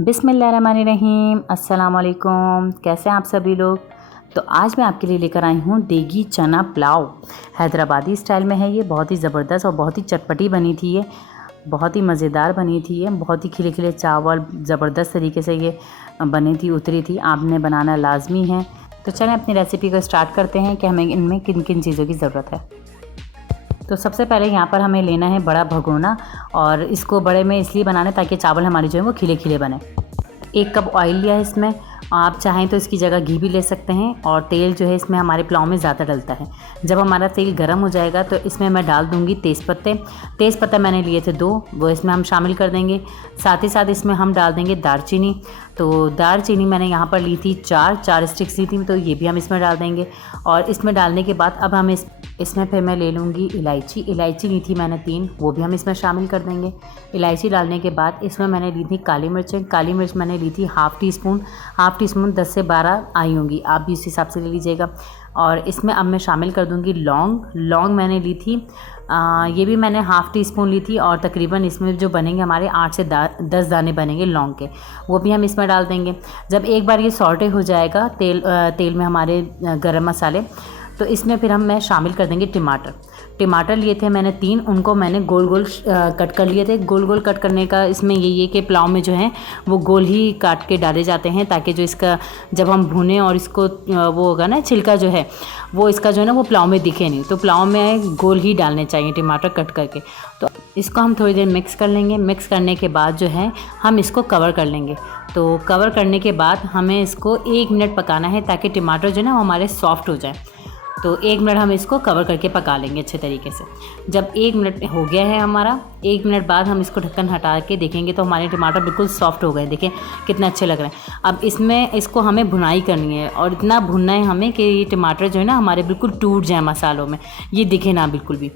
बिस्मिल्लाहिर्रहमानिर्रहीम। अस्सलाम वालेकुम। कैसे हैं आप सभी लोग। तो आज मैं आपके लिए लेकर आई हूँ देगी चना पुलाव। हैदराबादी स्टाइल में है ये। बहुत ही ज़बरदस्त और बहुत ही चटपटी बनी थी ये। बहुत ही मज़ेदार बनी थी ये। बहुत ही खिले खिले चावल ज़बरदस्त तरीके से ये बनी थी, उतरी थी। आपने बनाना लाजमी है। तो चलें अपनी रेसिपी को स्टार्ट करते हैं कि हमें इनमें किन किन चीज़ों की ज़रूरत है। तो सबसे पहले यहाँ पर हमें लेना है बड़ा भगोना, और इसको बड़े में इसलिए बनाना है ताकि चावल हमारे जो है वो खिले खिले बने। 1 कप ऑयल लिया है इसमें। आप चाहें तो इसकी जगह घी भी ले सकते हैं। और तेल जो है इसमें हमारे पुलाव में ज़्यादा डलता है। जब हमारा तेल गर्म हो जाएगा तो इसमें मैं डाल दूँगी तेज़पत्ते। तेज़पत्ता मैंने लिए थे 2, वो इसमें हम शामिल कर देंगे। साथ ही साथ इसमें हम डाल देंगे दालचीनी। तो दालचीनी मैंने यहाँ पर ली थी 4 स्टिक्स ली थी, तो ये भी हम इसमें डाल देंगे। और इसमें डालने के बाद अब हम इसमें फिर मैं ले लूँगी इलायची। इलायची ली थी मैंने 3, वो भी हम इसमें शामिल कर देंगे। इलायची डालने के बाद इसमें मैंने ली थी काली मिर्चें। काली मिर्च मैंने ली थी हाफ़ टी स्पून 10 से 12 आई होंगी, आप भी इस हिसाब से ले लीजिएगा। और इसमें अब मैं शामिल कर दूँगी लौंग मैंने ली थी, ये भी मैंने हाफ़ टी स्पून ली थी। और तकरीबन इसमें जो बनेंगे हमारे 8 से 10 दाने बनेंगे लौंग के, वो भी हम इसमें डाल देंगे। जब एक बार ये सॉटे हो जाएगा तेल में हमारे गरम मसाले, तो इसमें फिर मैं शामिल कर देंगे टमाटर लिए थे मैंने 3, उनको मैंने गोल गोल कट कर लिए थे। गोल गोल कट करने का इसमें ये कि पुलाव में जो है वो गोल ही काट के डाले जाते हैं, ताकि जो इसका जब हम भुने और इसको वो होगा ना छिलका जो है वो इसका जो है ना वो पुलाव में दिखे नहीं। तो पुलाव में गोल ही डालने चाहिए टमाटर कट करके। तो इसको हम थोड़ी देर मिक्स कर लेंगे। मिक्स करने के बाद जो है हम इसको कवर कर लेंगे। तो कवर करने के बाद हमें इसको 1 मिनट पकाना है, ताकि टमाटर जो है ना वो हमारे सॉफ्ट हो जाए। तो 1 मिनट हम इसको कवर करके पका लेंगे अच्छे तरीके से। जब 1 मिनट हो गया है हमारा, 1 मिनट बाद हम इसको ढक्कन हटा के देखेंगे तो हमारे टमाटर बिल्कुल सॉफ्ट हो गए। देखें कितना अच्छे लग रहे हैं। अब इसको हमें भुनाई करनी है, और इतना भुनना है हमें कि ये टमाटर जो है ना हमारे बिल्कुल टूट जाए मसालों में, ये दिखे ना बिल्कुल भी।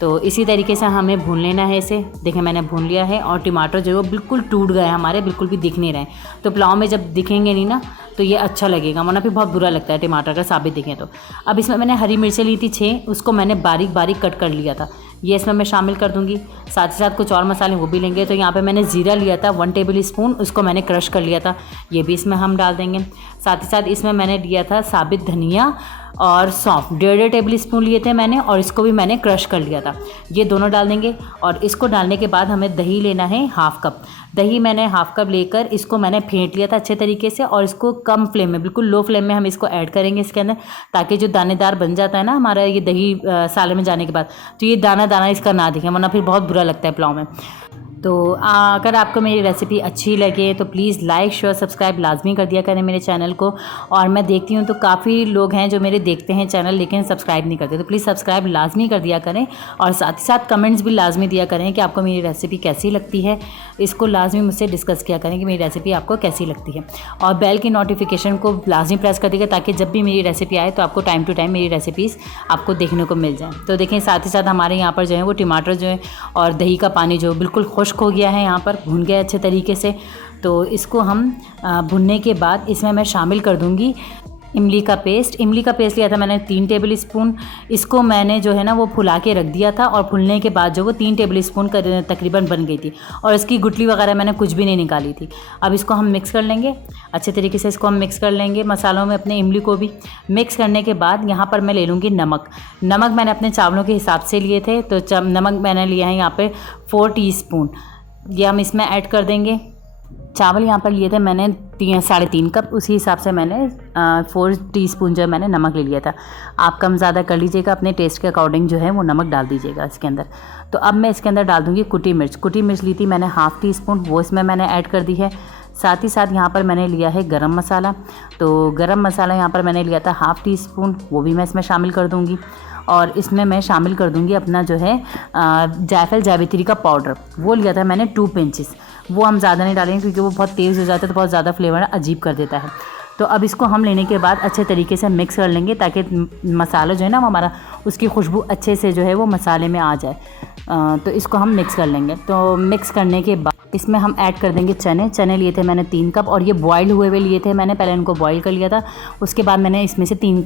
तो इसी तरीके से हमें भून लेना है इसे। देखें मैंने भून लिया है, और टमाटर जो है वो बिल्कुल टूट गए हमारे, बिल्कुल भी दिख नहीं रहे। तो पुलाव में जब दिखेंगे नहीं ना तो ये अच्छा लगेगा, वरना फिर बहुत बुरा लगता है टमाटर का साबित दिखें तो। अब इसमें मैंने हरी मिर्चें ली थी 6, उसको मैंने बारीक बारीक कट कर लिया था, ये इसमें मैं शामिल कर दूंगी। साथ ही साथ कुछ और मसाले वो भी लेंगे। तो यहाँ पे मैंने ज़ीरा लिया था 1 टेबल स्पून, उसको मैंने क्रश कर लिया था, ये भी इसमें हम डाल देंगे। साथ ही साथ इसमें मैंने लिया था साबित धनिया और सौंफ, 1.5 टेबल स्पून लिए थे मैंने, और इसको भी मैंने क्रश कर लिया था, ये दोनों डाल देंगे। और इसको डालने के बाद हमें दही लेना है हाफ़ कप। दही मैंने हाफ़ कप लेकर इसको मैंने फेंट लिया था अच्छे तरीके से, और इसको कम फ्लेम में, बिल्कुल लो फ्लेम में हम इसको ऐड करेंगे इसके अंदर, ताकि जो दानेदार बन जाता है ना हमारा ये दही साले में जाने के बाद, तो ये दाना दाना इसका ना दिखे, वरना फिर बहुत बुरा लगता है पुलाव में। तो अगर आपको मेरी रेसिपी अच्छी लगे तो प्लीज़ लाइक शेयर सब्सक्राइब लाजमी कर दिया करें मेरे चैनल को। और मैं देखती हूँ तो काफ़ी लोग हैं जो मेरे देखते हैं चैनल लेकिन सब्सक्राइब नहीं करते, तो प्लीज़ सब्सक्राइब लाजमी कर दिया करें। और साथ ही साथ कमेंट्स भी लाजमी दिया करें कि आपको मेरी रेसिपी कैसी लगती है। इसको लाजमी मुझसे डिस्कस किया करें कि मेरी रेसिपी आपको कैसी लगती है। और बेल की नोटिफिकेशन को लाजमी प्रेस कर दीजिएगा, ताकि जब भी मेरी रेसिपी आए तो आपको टाइम टू टाइम मेरी रेसिपीज़ आपको देखने को मिल जाए। तो देखें साथ ही साथ हमारे यहाँ पर जो है वो टमाटर जो है और दही का पानी जो बिल्कुल खुश्क हो गया है, यहाँ पर भुन गया अच्छे तरीके से। तो इसको हम भुनने के बाद इसमें मैं शामिल कर दूंगी इमली का पेस्ट लिया था मैंने 3 टेबल स्पून। इसको मैंने जो है ना वो फुला के रख दिया था, और फुलने के बाद जो वो 3 टेबल स्पून तकरीबन बन गई थी, और इसकी गुठली वगैरह मैंने कुछ भी नहीं निकाली थी। अब इसको हम मिक्स कर लेंगे अच्छे तरीके से। इसको हम मिक्स कर लेंगे मसालों में, अपने इमली को भी मिक्स करने के बाद यहाँ पर मैं ले लूँगी नमक मैंने अपने चावलों के हिसाब से लिए थे, तो नमक मैंने लिया है यहाँ पर 4 टीस्पून, ये हम इसमें ऐड कर देंगे। चावल यहाँ पर लिए थे मैंने 3.5 कप, उसी हिसाब से मैंने 4 टीस्पून जो है मैंने नमक ले लिया था। आप कम ज़्यादा कर लीजिएगा, अपने टेस्ट के अकॉर्डिंग जो है वो नमक डाल दीजिएगा इसके अंदर। तो अब मैं इसके अंदर डाल दूँगी कुटी मिर्च ली थी मैंने हाफ़ टी स्पून, वो इसमें मैंने ऐड कर दी है। साथ ही साथ यहाँ पर मैंने लिया है गरम मसाला। तो गरम मसाला यहाँ पर मैंने लिया था हाफ़ टी स्पून, वो भी मैं इसमें शामिल कर दूँगी। और इसमें मैं शामिल कर दूँगी अपना जो है जायफल जावित्री का पाउडर, वो लिया था मैंने 2 पिंचेस। वो हम ज़्यादा नहीं डालेंगे क्योंकि वो बहुत तेज़ हो जाता है, तो बहुत ज़्यादा फ्लेवर अजीब कर देता है। तो अब इसको हम लेने के बाद अच्छे तरीके से मिक्स कर लेंगे, ताकि मसाला जो है ना वो हमारा उसकी खुशबू अच्छे से जो है वो मसाले में आ जाए। तो इसको हम मिक्स कर लेंगे। तो मिक्स करने के बाद इसमें हम ऐड कर देंगे चने लिए थे मैंने 3 कप, और ये बॉयल हुए हुए लिए थे मैंने, पहले इनको बॉयल कर लिया था, उसके बाद मैंने इसमें से 3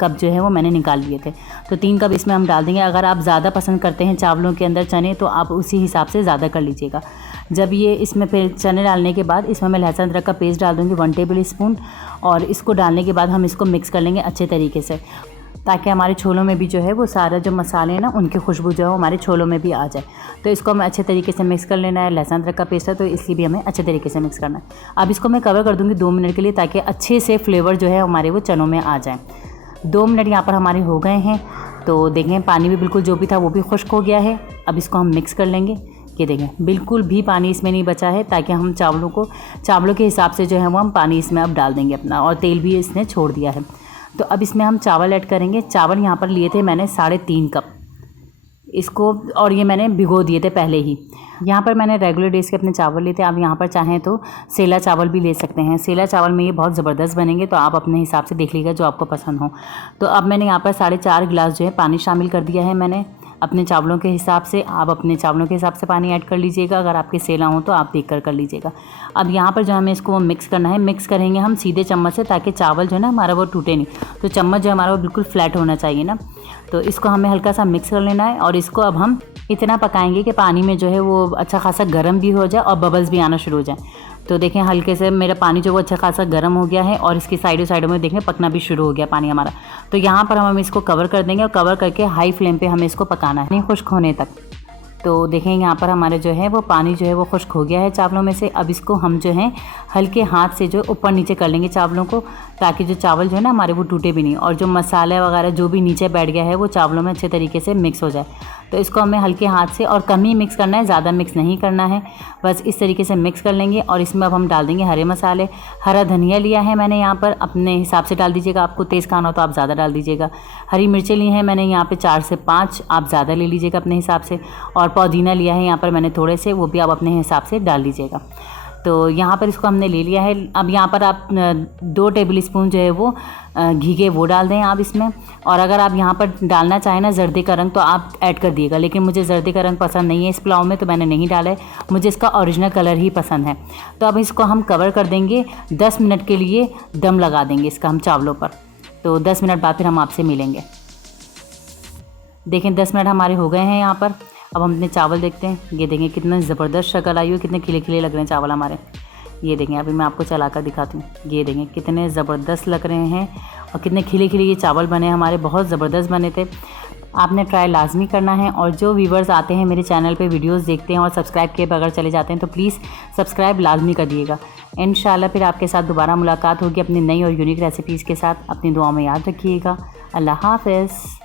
कप जो है वो मैंने निकाल लिए थे। तो 3 कप इसमें हम डाल देंगे। अगर आप ज़्यादा पसंद करते हैं चावलों के अंदर चने तो आप उसी हिसाब से ज़्यादा कर लीजिएगा। जब ये इसमें फिर चने डालने के बाद इसमें मैं लहसुन अदरक का पेस्ट डाल दूँगी 1 टेबल स्पून, और इसको डालने के बाद हम इसको मिक्स कर लेंगे अच्छे तरीके से, ताकि हमारे छोलों में भी जो है वो सारा जो मसाले हैं ना उनकी खुशबू जो है हमारे छोलों में भी आ जाए। तो इसको हमें अच्छे तरीके से मिक्स कर लेना है। लहसुन अदरक का पेस्ट है तो इसलिए भी हमें अच्छे तरीके से मिक्स करना है। अब इसको मैं कवर कर दूँगी 2 मिनट के लिए, ताकि अच्छे से फ्लेवर जो है हमारे वो चनों में आ जाए। 2 मिनट यहाँ पर हमारे हो गए हैं। तो देखें पानी भी बिल्कुल जो भी था वो भी खुश्क हो गया है। अब इसको हम मिक्स कर लेंगे। ये देखें बिल्कुल भी पानी इसमें नहीं बचा है, ताकि हम चावलों के हिसाब से जो है वो हम पानी इसमें अब डाल देंगे अपना, और तेल भी इसने छोड़ दिया है। तो अब इसमें हम चावल ऐड करेंगे। चावल यहाँ पर लिए थे मैंने 3.5 कप इसको, और ये मैंने भिगो दिए थे पहले ही। यहाँ पर मैंने रेगुलर डेज़ के अपने चावल लिए थे। आप यहाँ पर चाहें तो सेला चावल भी ले सकते हैं। सेला चावल में ये बहुत ज़बरदस्त बनेंगे, तो आप अपने हिसाब से देख लीजिएगा जो आपको पसंद हो। तो अब मैंने यहाँ पर 4.5 गिलास जो है पानी शामिल कर दिया है मैंने अपने चावलों के हिसाब से। आप अपने चावलों के हिसाब से पानी ऐड कर लीजिएगा। अगर आपके सेला हो तो आप देख कर लीजिएगा। अब यहाँ पर जो हमें इसको मिक्स करना है, मिक्स करेंगे हम सीधे चम्मच से, ताकि चावल जो है ना हमारा वो टूटे नहीं। तो चम्मच जो हमारा वो बिल्कुल फ्लैट होना चाहिए ना। तो इसको हमें हल्का सा मिक्स कर लेना है, और इसको अब हम इतना पकाएंगे कि पानी में जो है वो अच्छा खासा गर्म भी हो जाए और बबल्स भी आना शुरू हो जाए। तो देखें हल्के से मेरा पानी जो वो अच्छा खासा गर्म हो गया है, और इसकी साइडों में देखें पकना भी शुरू हो गया पानी हमारा। तो यहाँ पर हम इसको कवर कर देंगे, और कवर करके हाई फ्लेम पे हमें इसको पकाना है खुश्क होने तक। तो देखें यहाँ पर हमारे जो है वो पानी जो है वो खुश्क हो गया है चावलों में से। अब इसको हम जो है हल्के हाथ से जो ऊपर नीचे कर लेंगे चावलों को, ताकि जो चावल जो है ना हमारे वो टूटे भी नहीं, और जो मसाले वगैरह जो भी नीचे बैठ गया है वो चावलों में अच्छे तरीके से मिक्स हो जाए। तो इसको हमें हल्के हाथ से और कम ही मिक्स करना है, ज़्यादा मिक्स नहीं करना है। बस इस तरीके से मिक्स कर लेंगे, और इसमें अब हम डाल देंगे हरे मसाले। हरा धनिया लिया है मैंने यहाँ पर, अपने हिसाब से डाल दीजिएगा। आपको तेज़ खाना हो तो आप ज़्यादा डाल दीजिएगा। हरी मिर्चें ली हैं मैंने यहाँ पे 4 से 5, आप ज़्यादा ले लीजिएगा अपने हिसाब से। और पुदीना लिया है यहाँ पर मैंने थोड़े से, वो भी आप अपने हिसाब से डाल लीजिएगा। तो यहाँ पर इसको हमने ले लिया है। अब यहाँ पर आप 2 टेबल स्पून जो है वो घी के वो डाल दें आप इसमें। और अगर आप यहाँ पर डालना चाहें ना जर्दे का रंग, तो आप ऐड कर दिएगा, लेकिन मुझे जर्दे का रंग पसंद नहीं है इस पुलाव में, तो मैंने नहीं डाला है। मुझे इसका ओरिजिनल कलर ही पसंद है। तो अब इसको हम कवर कर देंगे, 10 मिनट के लिए दम लगा देंगे इसका हम चावलों पर। तो 10 मिनट बाद फिर हम आपसे मिलेंगे। देखें 10 मिनट हमारे हो गए हैं यहाँ पर। अब हम अपने चावल देखते हैं। ये देखें कितना ज़बरदस्त शक्ल आई हुई, कितने खिले खिले लग रहे हैं चावल हमारे। ये देखें अभी मैं आपको चला कर दिखाती हूँ। ये देखें कितने ज़बरदस्त लग रहे हैं, और कितने खिले खिले ये चावल बने हमारे, बहुत ज़बरदस्त बने थे। आपने ट्राई लाजमी करना है। और जो व्यूवर्स आते हैं मेरे चैनल पे वीडियोस देखते हैं और सब्सक्राइब किए बगैर चले जाते हैं, तो प्लीज़ सब्सक्राइब लाजमी कर दिएगा। इंशाल्लाह फिर आपके साथ दोबारा मुलाकात होगी अपनी नई और यूनिक रेसिपीज़ के साथ। अपनी दुआओं में याद रखिएगा। अल्लाह हाफ़िज़।